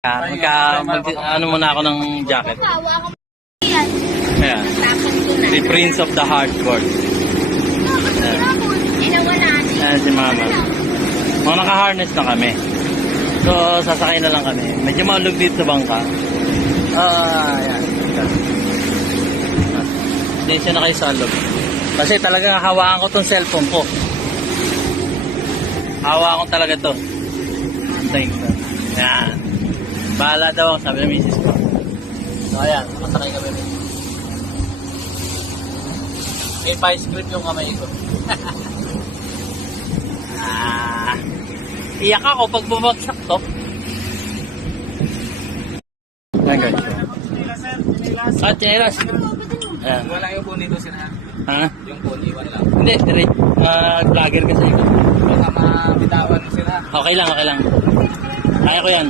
Ano muna ako ng jacket. Ayan. The Prince of the Hardcore. Ayan si Mama. Mga naka-harness na kami. So, sasakay na lang kami. Medyo maulog dito sa bangka. Ayan. Attention na kayo sa loob. Kasi talagang hawakan ko tong cellphone ko. Hawakan ko talaga to. Antayin ko. Ayan. Bahala daw ako, sabi ng misis ko. So, ayan. Nakasakay kami. May pa-script yung kamay ko. Iyak ako pag bumagsak to. Ayan guys. Chinelas. Ayan. Wala yung phone dito sila. Ha? Yung phone, iwan lang. Hindi, direct. Vlogger kasi ito. Baka mabitawan mo sila. Okay lang, okay lang. Kaya ko yan.